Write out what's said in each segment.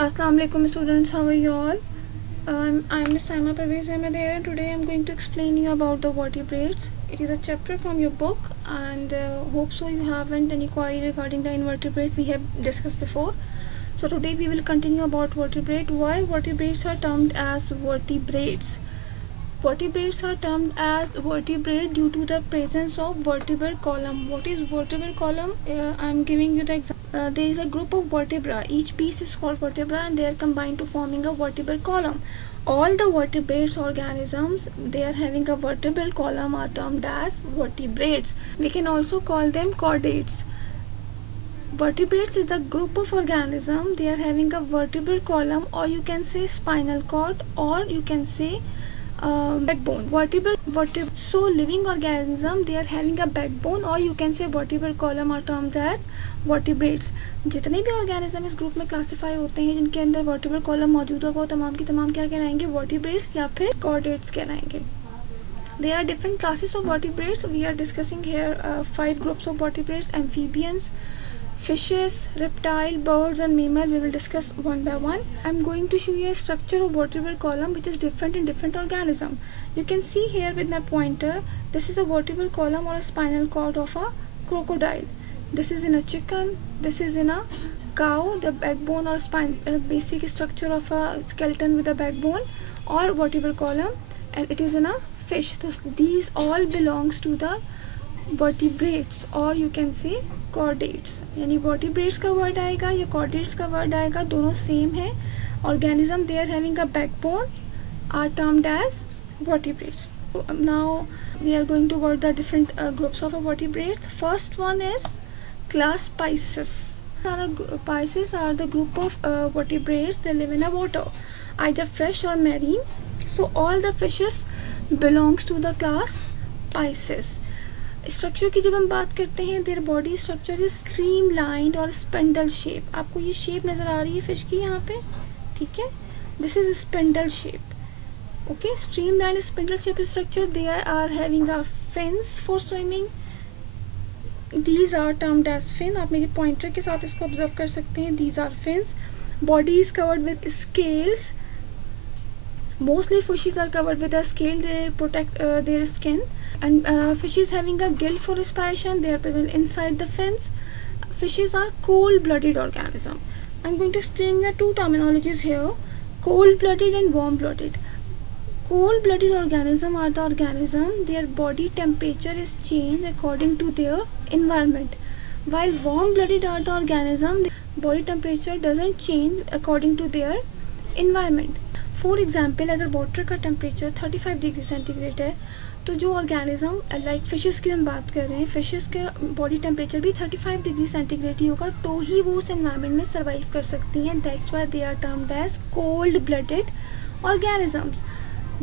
Assalamu alaikum students, how are you all? I'm Miss Saima Parvez Ahmed here, and today I'm going to explain you about the vertebrates. It is a chapter from your book, and hope so you haven't any query regarding the invertebrate we have discussed before. So today we will continue about vertebrate. Why vertebrates are termed as vertebrates? Vertebrates are termed as vertebrate due to the presence of vertebral column. What is vertebral column? I'm giving you the example. There is a group of vertebra. Each piece is called vertebra, and they are combined to forming a vertebral column. All the vertebrates organisms, they are having a vertebral column, are termed as vertebrates. We can also call them chordates. Vertebrates is a group of organism. They are having a vertebral column, or you can say spinal cord, or you can say backbone. So living organism, they are having a backbone, or you can say vertebral column, are termed as vertebrates. जितने भी organism इस group में classify होते हैं जिनके अंदर vertebral column मौजूद होगा वो तमाम की तमाम क्या कहलाएंगे? vertebrates या फिर chordates कहलाएंगे. There are different classes of vertebrates. We are discussing here 5 groups of vertebrates: amphibians, fishes, reptile, birds and mammal. We will discuss one by one. I'm going to show you a structure of vertebral column which is different in different organism. You can see here with my pointer, this is a vertebral column or a spinal cord of a crocodile. This is in a chicken, this is in a cow, the backbone or spine, basic structure of a skeleton with a backbone or vertebral column, and it is in a fish. So these all belongs to the vertebrates, or you can say chordates. यानी vertebrates का word आएगा या chordates का word आएगा, दोनों same है. Organism they are having a backbone are termed as vertebrates. Now we are going to work the different groups of vertebrates. First one is class Pisces. Pisces are the group of vertebrates. They live in the water, either fresh or marine. So all the fishes belongs to the class Pisces. Structure की जब हम बात करते हैं, their body structure is streamlined और spindle shape. आपको ये shape नज़र आ रही है फिश की यहाँ पे, ठीक है? This is spindle shape. Okay, streamlined spindle shape structure. They are having a fins for swimming. These are termed as fin. आप मेरे पॉइंटर के साथ इसको ऑब्जर्व कर सकते हैं. These are fins. Body is covered with scales. Mostly fishes are covered with a scale. They protect their skin. And fishes having a gill for respiration. They are present inside the fins. Fishes are cold-blooded organism. I'm going to explain the two terminologies here: cold-blooded and warm-blooded. Cold-blooded organism are the organism their body temperature is changed according to their environment, while warm-blooded are the organism their body temperature doesn't change according to their environment. For example, अगर water का temperature 35 degree centigrade है तो जो organism like fishes की हम बात कर रहे हैं, फिशेस के बॉडी टेम्परेचर भी 35 डिग्री सेंटीग्रेड ही होगा, तो ही वो उस एनवायरनमेंट में सर्वाइव कर सकती हैं. That's why they are termed as cold blooded organisms.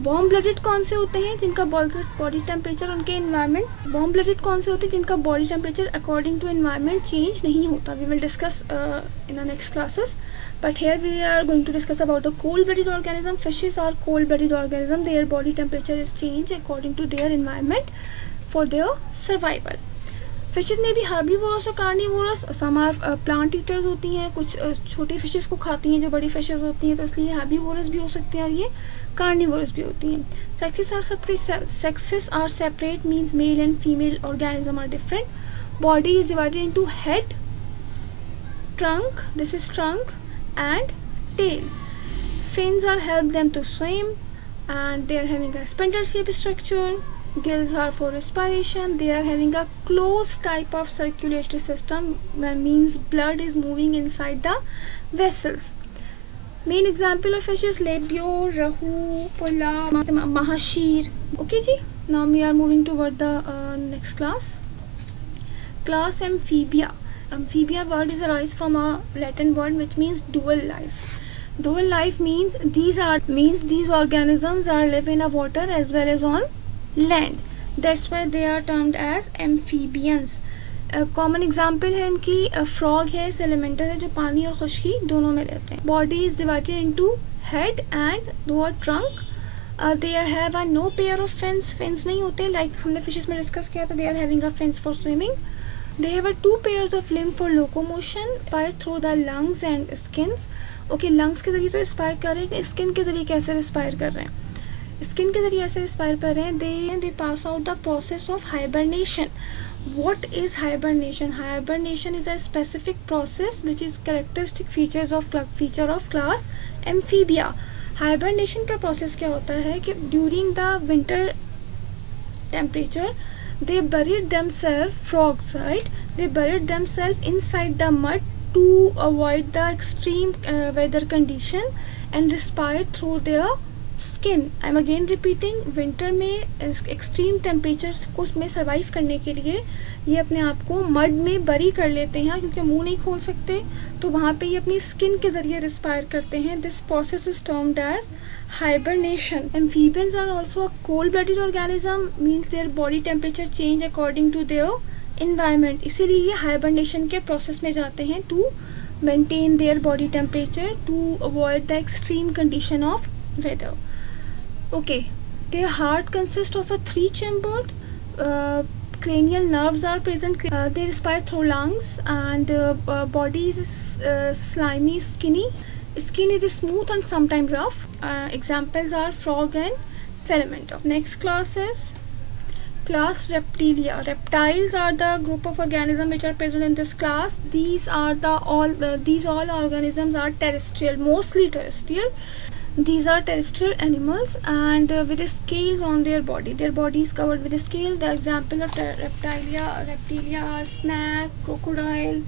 Warm blooded कौन से होते हैं? जिनका बॉडी टेम्परेचर उनके एनवायरनमेंट. वार्म ब्लडेड कौन से होते हैं? जिनका body temperature according to environment change नहीं होता. We will discuss in the next classes, but here we are going to discuss about the cold-blooded organism. Fishes are cold-blooded organism. Their body temperature is changed according to their environment for their survival. Fishes में भी herbivorous और carnivorous. Some are plant eaters होती हैं, कुछ छोटी fishes को खाती हैं जो बड़ी फिशेस होती हैं, तो इसलिए हर्बीवोरस भी हो सकती हैं और ये कार्निवोरस भी होती हैं. Sexes are separate means male and female organism are different. Body is divided into head, trunk, this is trunk, and tail. Fins are help them to swim, and they are having a spindle shape structure. Gills are for respiration. They are having a closed type of circulatory system, means blood is moving inside the vessels. Main example of fish is labio, rahu, pola, mahashir. Okay ji, now we are moving toward the next class. Class amphibia. Amphibia word is arise from a Latin word which means dual life. Dual life means these organisms are live in a water as well as on land. That's why they are termed as amphibians. Common example है इनकी frog है, सेलेमेंटर है जो पानी और खुश्की दोनों में रहते हैं. Body is divided into head and lower trunk. They have a no pair of fins. Fins नहीं होते लाइक हमने फिशेस में डिस्कस किया था. They are having a fins for swimming. They have a two pairs of limb for locomotion by through the lungs and skins. Okay, lungs के ज़रिए तो respire कर रहे हैं, स्किन के ज़रिए कैसे रिस्पायर कर रहे हैं? स्किन के ज़रिए ऐसे रिस्पायर कर रहे हैं, they pass out the process of hibernation. What is hibernation? Hibernation is a specific process which is characteristic feature of class amphibia. Hibernation का process क्या होता है कि during the winter temperature they buried themselves, frogs, right? They buried themselves inside the mud to avoid the extreme weather condition and respired through their skin. I am again repeating, winter में extreme temperatures को में survive करने के लिए ये अपने आप को मड में बरी कर लेते हैं, क्योंकि मुंह नहीं खोल सकते, तो वहाँ पे ये अपनी स्किन के ज़रिए रिस्पायर करते हैं. This process is termed as hibernation. Amphibians are also a cold blooded organism, means their body temperature change according to their environment. इसीलिए ये हाइबरनेशन के प्रोसेस में जाते हैं to maintain their body temperature, to avoid the extreme condition of weather. Okay, their heart consists of a three-chambered cranial nerves are present. They respire through lungs, and body is slimy, skinny. Skin is smooth and sometimes rough. Examples are frog and salamander. Next class is class Reptilia. Reptiles are the group of organisms which are present in this class. These all organisms are terrestrial, mostly terrestrial. These are terrestrial animals and with scales on their body. Their body is covered with scale. The example of reptilia are snake, crocodile,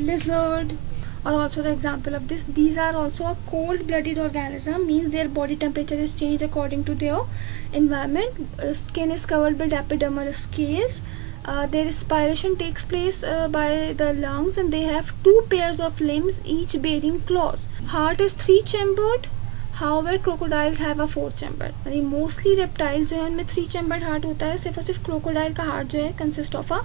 lizard are also the example of this. These are also a cold-blooded organism, means their body temperature is changed according to their environment. Skin is covered by epidermal scales. Their respiration takes place by the lungs, and they have two pairs of limbs, each bearing claws. Heart is three-chambered. However, crocodiles have a four chamber. यानी mostly reptiles जो है उनमें three chambered heart होता है. सिर्फ और सिर्फ crocodile का हार्ट जो है consist of a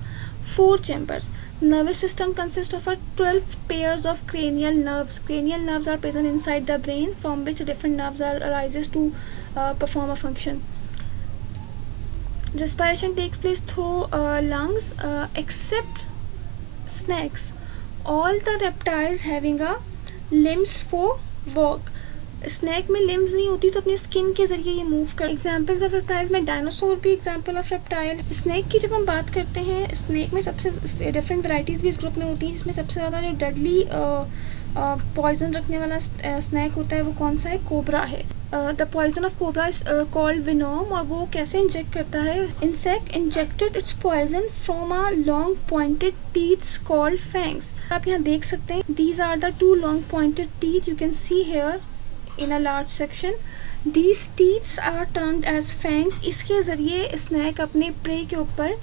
four chambers. Nervous system consist of a 12 pairs of cranial nerves. Cranial nerves are present inside the brain, from which different nerves are arises to perform a function. Respiration takes place through lungs, except snakes. All the reptiles having a limbs for walk. Snake में limbs नहीं होती, तो अपने skin के जरिए ये move कर. Examples of reptile में डायनासोर भी एग्जाम्पल ऑफ रेप्टाइल. स्नैक की जब हम बात करते हैं, स्नैक में सबसे डिफरेंट वैराइटीज़ भी इस ग्रुप में होती हैं, जिसमें सबसे ज़्यादा जो डेडली पॉइजन रखने वाला स्नैक होता है वो कौन सा है? कोबरा है. The poison of cobra is called venom. और वो कैसे इंजेक्ट करता है? Insect injected its poison from a long pointed teeths called fangs. आप यहाँ देख सकते हैं, these are the two long pointed teeth you can see here in a large section. These teeth are termed as fangs. इसके ज़रिए snack अपने pray के ऊपर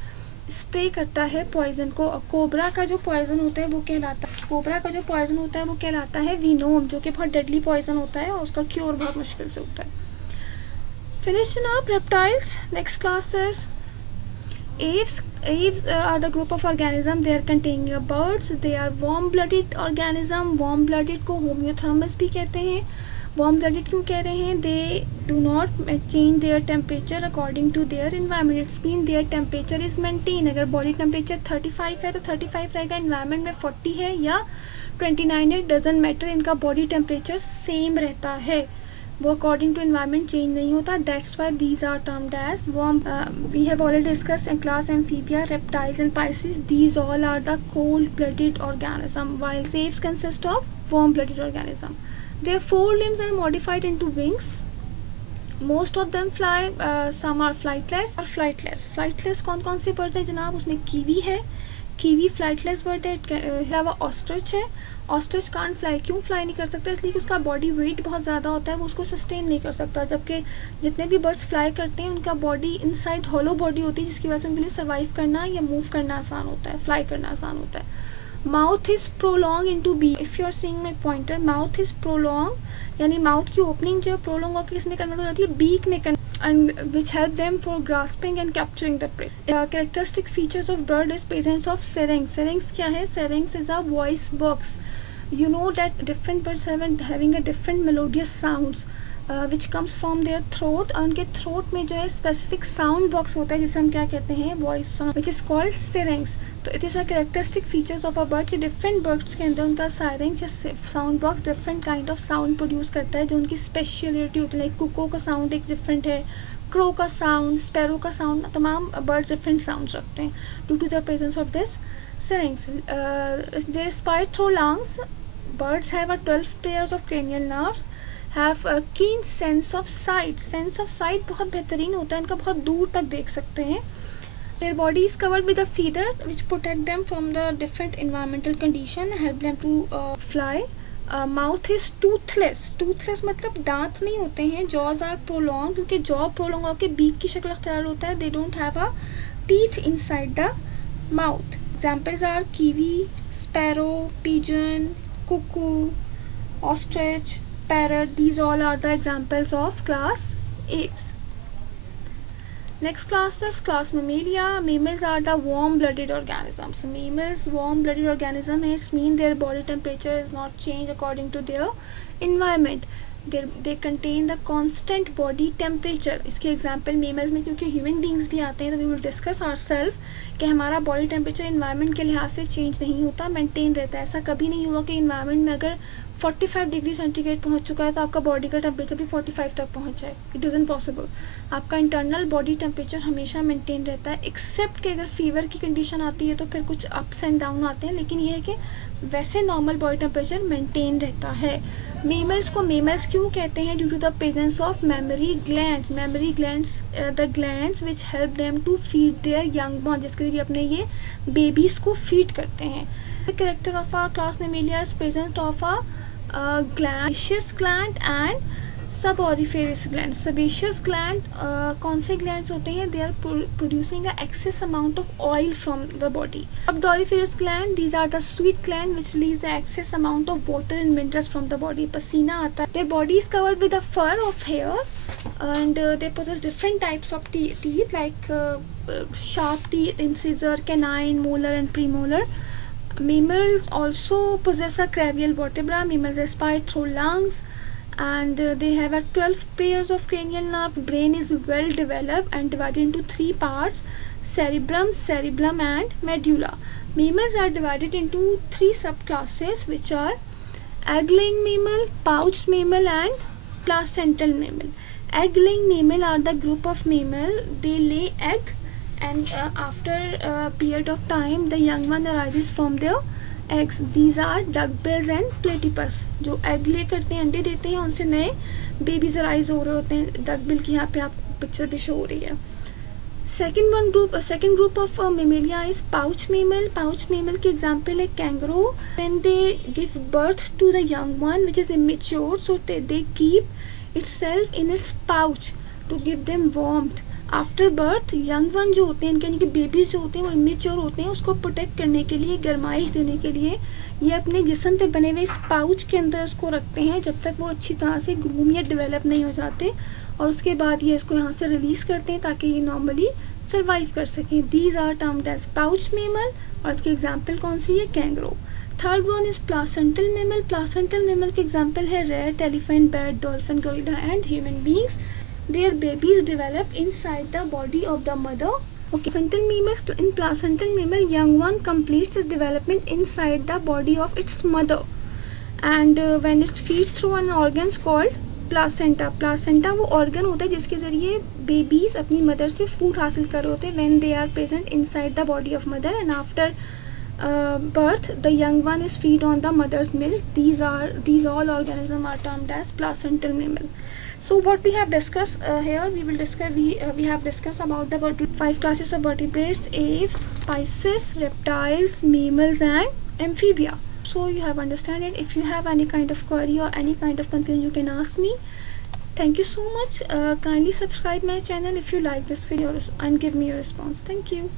स्प्रे करता है पॉइजन को. कोबरा का जो पॉइजन होता है वो कहलाता है विनोम, जो कि बहुत डेडली पॉइजन होता है और उसका क्योर बहुत मुश्किल से होता है. Finishing up reptiles. Next class is aves. Aves are the group of organisms. They are containing birds. They are warm-blooded organism. Warm-blooded को homeotherms भी कहते हैं. वार्म ब्लडेड क्यों कह रहे हैं? They do not change their temperature according to their environment. It's mean their temperature is maintain. अगर body temperature 35 है तो 35 रहेगा, इन्वायरमेंट में 40 है या 29 है, डजंट मैटर, इनका बॉडी टेम्परेचर सेम रहता है, वो अकॉर्डिंग टू इन्वायरमेंट चेंज नहीं होता. That's why these are termed as warm. We have already discuss in class amphibia, reptiles and pisces. These all are the cold blooded organism, while aves consist of warm blooded organism. Their forelimbs are modified into wings. Most of them fly. Some are flightless. Flightless कौन से bird है जनाब? उसमें kiwi है. Kiwi flightless bird है. अलावा ostrich है. Ostrich can't fly. क्यों फ्लाई नहीं कर सकता? इसलिए कि उसका बॉडी वेट बहुत ज़्यादा होता है, वो उसको सस्टेन नहीं कर सकता. जबकि जितने भी बर्ड्स फ्लाई करते हैं उनका बॉडी इनसाइड हॉलो बॉडी होती है, जिसकी वजह से उनके लिए सर्वाइव करना या मूव करना आसान होता है, फ्लाई करना आसान होता है. Mouth is prolong into beak. If you are seeing my pointer, mouth is prolong, यानी माउथ की ओपनिंग जो प्रोलॉन्ग होकर किसमें कन्वर्ट हो जाती है? बीक में. And which help them for grasping and capturing the prey. Characteristic features of bird is presence of syrinx. Syrinx क्या है? Syrinx is a voice box. you know that different birds having a different melodious sounds which comes from their throat, और उनके throat में जो है specific sound box होता है जिसे हम क्या कहते हैं, voice sound, which is called syrinx. तो it is a characteristic features of a bird कि different birds के अंदर उनका syrinx या sound box different kind of sound produce करता है जो उनकी speciality होती है. like कुको का sound एक different है, crow का sound, sparrow का sound, तमाम birds different sounds रखते हैं due to the presence of this syrinx. They respire through lungs. Birds have a 12 pairs of cranial nerves, have a keen sense of sight. Sense of sight बहुत बेहतरीन होता है, इनका बहुत दूर तक देख सकते हैं. Their body is covered with a feather which protect them from the different environmental condition, help them to fly. Mouth is toothless. Toothless मतलब दांत नहीं होते हैं. Jaws are prolonged, क्योंकि jaw prolong होकर बीक की शक्ल अख्तियार होता है. They don't have a teeth inside the mouth. Examples are kiwi, sparrow, pigeon, cuckoo, ostrich, parrot. These all are the examples of class apes. Next class is class Mammalia. Mammals are the warm-blooded organisms. Mammals warm-blooded organism. It means their body temperature is not changed according to their environment. They contain the constant body temperature. इसके example mammals में क्योंकि human beings भी आते हैं तो we will discuss ourselves कि हमारा body temperature environment के लिहाज से change नहीं होता, maintain रहता है. ऐसा कभी नहीं हुआ कि environment में अगर 45 डिग्री सेंटीग्रेड पहुंच चुका है तो आपका बॉडी का टेम्परेचर भी 45 तक पहुंच जाए. It is impossible. आपका इंटरनल बॉडी टेम्परेचर हमेशा मेंटेन रहता है, एक्सेप्ट कि अगर फीवर की कंडीशन आती है तो फिर कुछ अप्स एंड डाउन आते हैं, लेकिन ये है कि वैसे नॉर्मल बॉडी टेम्परेचर मेंटेन रहता है. मेमल्स को मेमल्स क्यों कहते हैं? Due to the presence of mammary glands. Mammary glands the glands which help them to feed their young born, जिसके लिए अपने ये बेबीज़ को फीड करते हैं. The character of uh class mammalia is presence of a gland, sebaceous gland and suboriferous gland. Sebaceous gland कौन से glands होते हैं? They are producing a excess amount of oil from the body. Suboriferous gland, these are the sweet gland which release the excess amount of water and minerals from the body. पसीना आता है. Their body is covered with a fur of hair and they possess different types of teeth like sharp teeth, incisor, canine, molar and premolar. Mammals also possess a cranial vertebra. Mammals respire through lungs and they have a 12 pairs of cranial nerve. Brain is well developed and divided into 3 parts: cerebrum, cerebellum and medulla. Mammals are divided into 3 subclasses which are egg-laying mammal, pouched mammal and placental mammal. Egg-laying mammal are the group of mammal. They lay egg and after a period of time the young one arises from their eggs. These are duckbills and platypus. जो egg lay करते हैं, अंडे देते हैं, उनसे नए babies arise हो रहे होते हैं. duckbill की यहाँ पे आप पिक्चर भी शो हो रही है. Second group of mammalia is pouch mammal. Pouch mammal के example है kangaroo. When they give birth to the young one which is immature, so they keep itself in its pouch to give them warmth. After birth young one जो होते हैं इनके यानी कि babies जो होते हैं वो इमेच्योर होते हैं, उसको प्रोटेक्ट करने के लिए, गर्माइश देने के लिए ये अपने जिस्म पे बने हुए इस पाउच के अंदर इसको रखते हैं जब तक वो अच्छी तरह से ग्रूम या डेवलप नहीं हो जाते, और उसके बाद ये इसको यहाँ से रिलीज़ करते हैं ताकि ये नॉर्मली सर्वाइव कर सकें. These are termed as pouch mammal और इसकी एग्जाम्पल कौन सी है? Kangaroo. Third one is placental mammal. Placental mammal के एग्जाम्पल है rat, elephant, bat, dolphin, gorilla and human beings. Their babies develop inside the body of the mother. Okay. Placental mammals. In placental mammal, young one completes its development inside the body of its mother, and when it's feed through an organ called placenta. Placenta वो organ होता है जिसके ज़रिए babies अपनी mother से food हासिल कर रहे होते हैं when they are present inside the body of mother, and after birth the young one is feed on the mother's milk. These all organisms are termed as placental mammal. So what we have discussed here, we have discussed about the 5 classes of vertebrates: apes, Pisces, reptiles, mammals and amphibia. So you have understand it. If you have any kind of query or any kind of confusion, you can ask me. Thank you so much. Kindly subscribe my channel if you like this video and give me your response. Thank you.